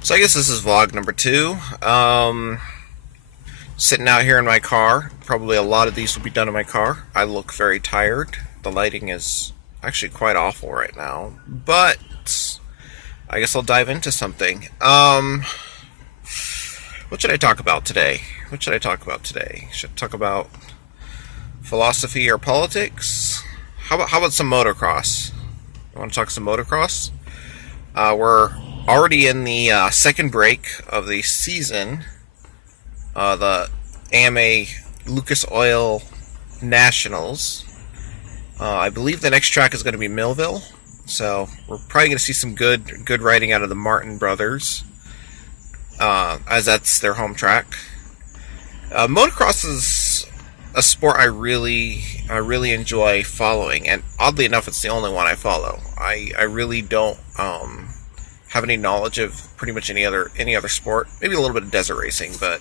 So I guess this is vlog number 2. Sitting out here in my car. Probably a lot of these will be done in my car. I look very tired. The lighting is actually quite awful right now. But I guess I'll dive into something. What should I talk about today? Should I talk about philosophy or politics? How about some motocross? You want to talk some motocross? We're already in the second break of the season. The AMA Lucas Oil Nationals. I believe the next track is going to be Millville, so we're probably going to see some good riding out of the Martin brothers, as that's their home track. Motocross is a sport I really enjoy following, and oddly enough, it's the only one I follow. I really don't have any knowledge of pretty much any other sport. Maybe a little bit of desert racing, but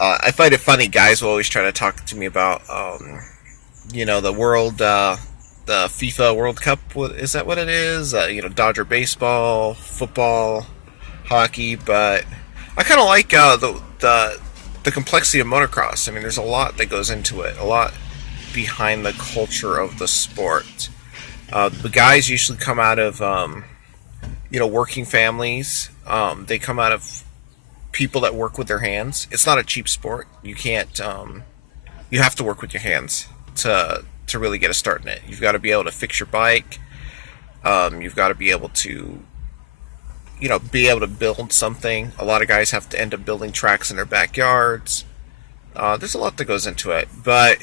I find it funny. Guys will always try to talk to me about the the FIFA World Cup. Is that what it is? Dodger baseball, football, hockey, but I kind of like the complexity of motocross. I mean, there's a lot that goes into it, a lot behind the culture of the sport. The guys usually come out of working families. They come out of people that work with their hands. It's not a cheap sport. You can't. You have to work with your hands to really get a start in it. You've got to be able to fix your bike. You've got to be able to build something. A lot of guys have to end up building tracks in their backyards. There's a lot that goes into it. But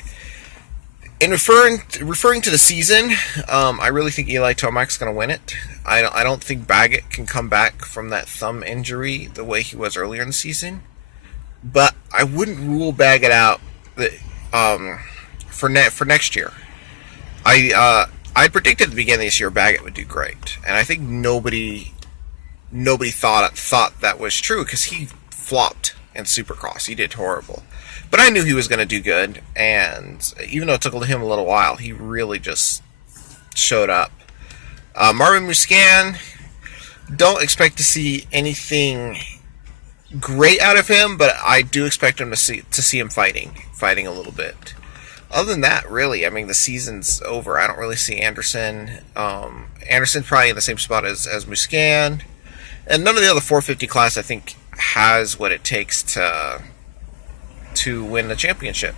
in referring to the season, I really think Eli Tomac's going to win it. I don't think Baggett can come back from that thumb injury the way he was earlier in the season. But I wouldn't rule Baggett out for next year. I predicted at the beginning of this year Baggett would do great, and I think nobody thought that was true because he flopped in Supercross. He did horrible. But I knew he was going to do good, and even though it took him a little while, he really just showed up. Marvin Musquin, don't expect to see anything great out of him, but I do expect him to see him fighting a little bit. Other than that, really, I mean, the season's over. I don't really see Anderson. Anderson's probably in the same spot as Musquin. And none of the other 450 class, I think, has what it takes to win the championship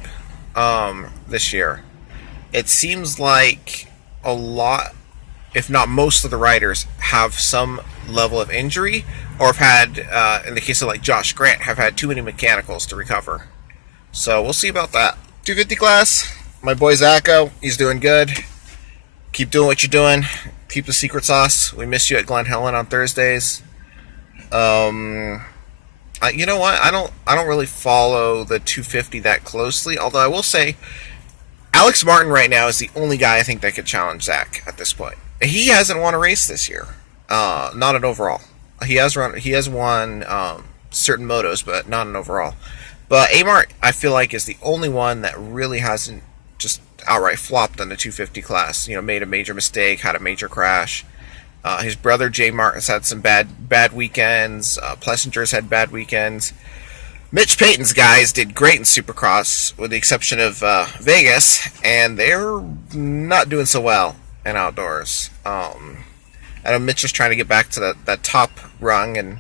this year. It seems like a lot, if not most of the riders, have some level of injury, or have had, in the case of like Josh Grant, have had too many mechanicals to recover. So we'll see about that. 250 class, my boy Zacho, he's doing good. Keep doing what you're doing. Keep the secret sauce. We miss you at Glen Helen on Thursdays. You know what? I don't really follow the 250 that closely. Although I will say, Alex Martin right now is the only guy I think that could challenge Zach at this point. He hasn't won a race this year. Not an overall. He has won certain motos, but not an overall. But Amart, I feel like, is the only one that really hasn't just outright flopped on the 250 class. Made a major mistake, had a major crash. His brother Jay Martin's had some bad weekends. Plessinger's had bad weekends. Mitch Payton's guys did great in Supercross, with the exception of Vegas, and they're not doing so well in outdoors. I know Mitch is trying to get back to that top rung, and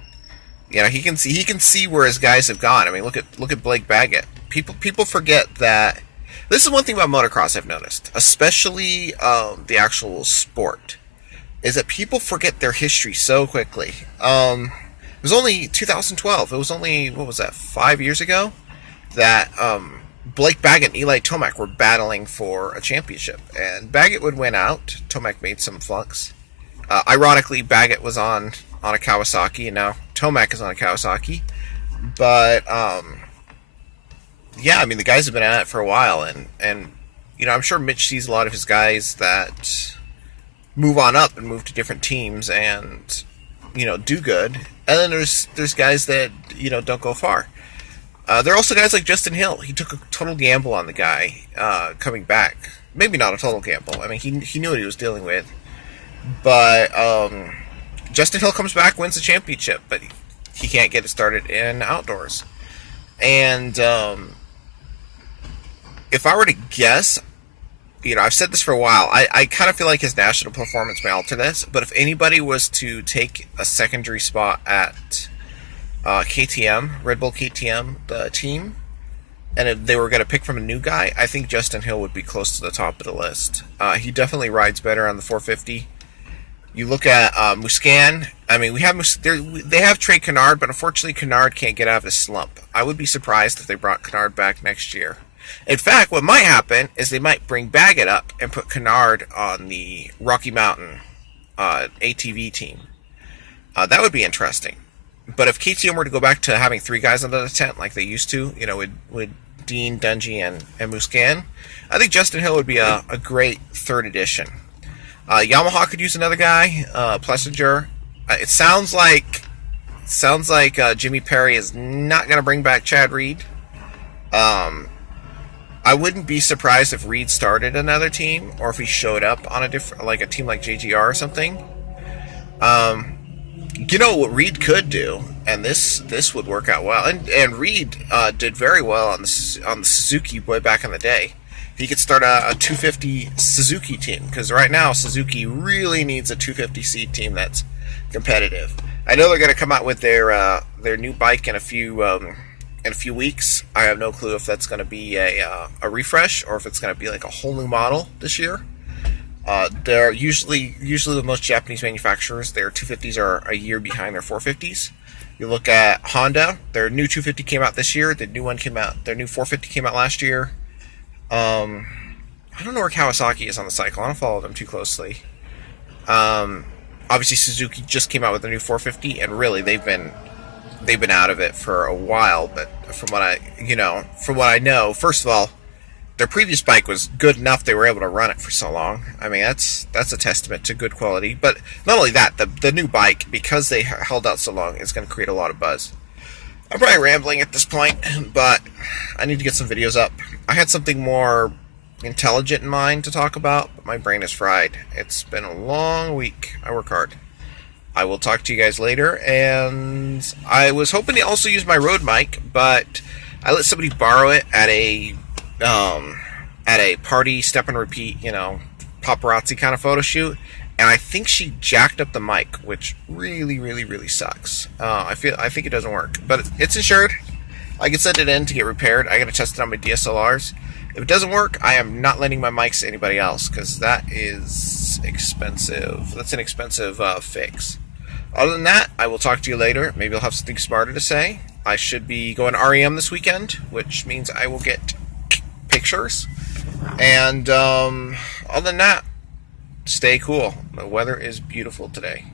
he can see where his guys have gone. I mean, look at Blake Baggett. People forget that. This is one thing about motocross I've noticed, especially the actual sport, is that people forget their history so quickly. It was only 2012. It was only, what was that, 5 years ago, that Blake Baggett and Eli Tomac were battling for a championship, and Baggett would win out. Tomac made some flunks. Ironically, Baggett was on a Kawasaki, and now Tomac is on a Kawasaki. But yeah, I mean, the guys have been at it for a while, and I'm sure Mitch sees a lot of his guys that move on up and move to different teams and do good, and then there's guys that don't go far. There are also guys like Justin Hill. He took a total gamble on the guy coming back. Maybe not a total gamble. I mean, he knew what he was dealing with, but Justin Hill comes back, wins the championship, but he can't get it started in outdoors. And if I were to guess, I've said this for a while. I kind of feel like his national performance may alter this, but if anybody was to take a secondary spot at KTM, Red Bull KTM, the team, and if they were going to pick from a new guy, I think Justin Hill would be close to the top of the list. He definitely rides better on the 450. You look at Muscan. I mean, they have Trey Canard, but unfortunately Canard can't get out of his slump. I would be surprised if they brought Canard back next year. In fact, what might happen is they might bring Baggett up and put Canard on the Rocky Mountain ATV team. That would be interesting. But if KTM were to go back to having 3 guys under the tent like they used to, with Dean, Dungey, and Muscan, I think Justin Hill would be a great third addition. Yamaha could use another guy, Plessinger. It sounds like Jimmy Perry is not going to bring back Chad Reed. I wouldn't be surprised if Reed started another team, or if he showed up on a team like JGR or something. What Reed could do, and this would work out well. And Reed did very well on the Suzuki way back in the day. He could start a 250 Suzuki team, because right now Suzuki really needs a 250C team that's competitive. I know they're going to come out with their new bike in a few weeks. I have no clue if that's going to be a refresh or if it's going to be like a whole new model this year. They're usually the most Japanese manufacturers. Their 250s are a year behind their 450s. You look at Honda, their new 250 came out this year. Their new 450 came out last year. I don't know where Kawasaki is on the cycle. I don't follow them too closely. Obviously Suzuki just came out with their new 450, and really they've been out of it for a while. But from what I know, first of all, their previous bike was good enough they were able to run it for so long. I mean, that's a testament to good quality. But not only that, the new bike, because they held out so long, is going to create a lot of buzz. I'm probably rambling at this point, but I need to get some videos up. I had something more intelligent in mind to talk about, but my brain is fried. It's been a long week. I work hard. I will talk to you guys later, and I was hoping to also use my Rode mic, but I let somebody borrow it at a party step and repeat, paparazzi kind of photo shoot, and I think she jacked up the mic, which really, really, really sucks. I think it doesn't work, but it's insured. I can send it in to get repaired. I got to test it on my DSLRs. If it doesn't work, I am not lending my mics to anybody else, because that is expensive. That's an expensive fix. Other than that, I will talk to you later. Maybe I'll have something smarter to say. I should be going to REM this weekend, which means I will get pictures. And other than that, stay cool. The weather is beautiful today.